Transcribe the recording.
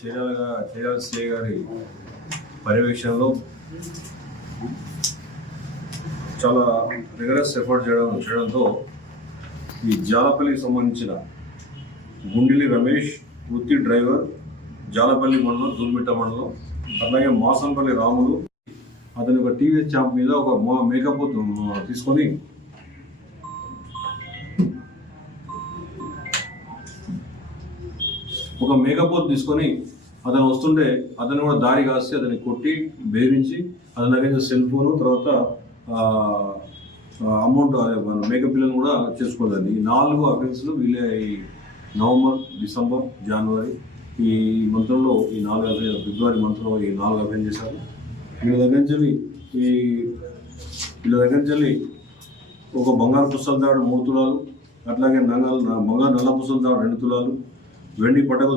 చేయాలి సిఐ గారి పర్యవేక్షణలో చాలా రిగరస్ ఎఫర్ట్ చేయడంతో ఈ జాలపల్లికి సంబంధించిన గుండిలి రమేష్ వృత్తి డ్రైవర్, జాలపల్లి మండలం, దూల్మిట్ట మండలం, అలాగే మాసంపల్లి రాములు అతని ఒక టీవీఎస్ షాప్ మీద ఒక మేకప్ తీసుకొని అతను వస్తుంటే అతను కూడా దారి కాసి అతన్ని కొట్టి బెదిరించి అతని దగ్గర సెల్ ఫోను, తర్వాత అమౌంట్ మేకప్ పిల్లలు కూడా చేసుకోలేదండి. ఈ 4 అఫెన్స్లు వీళ్ళే ఈ నవంబర్, డిసెంబర్, జనవరి ఈ మంత్రంలో ఈ 4 అఫెన్స్, ఫిబ్రవరి మంత్రంలో ఈ 4 అఫెన్స్ చేశారు. వీళ్ళ దగ్గర నుంచి ఒక బంగారు పుస్తకం తాడు 3 తులాలు, అట్లాగే బంగారు నల్ల పుస్తకం తాడు 2 తులాలు, వెండి పట్టగొలుసు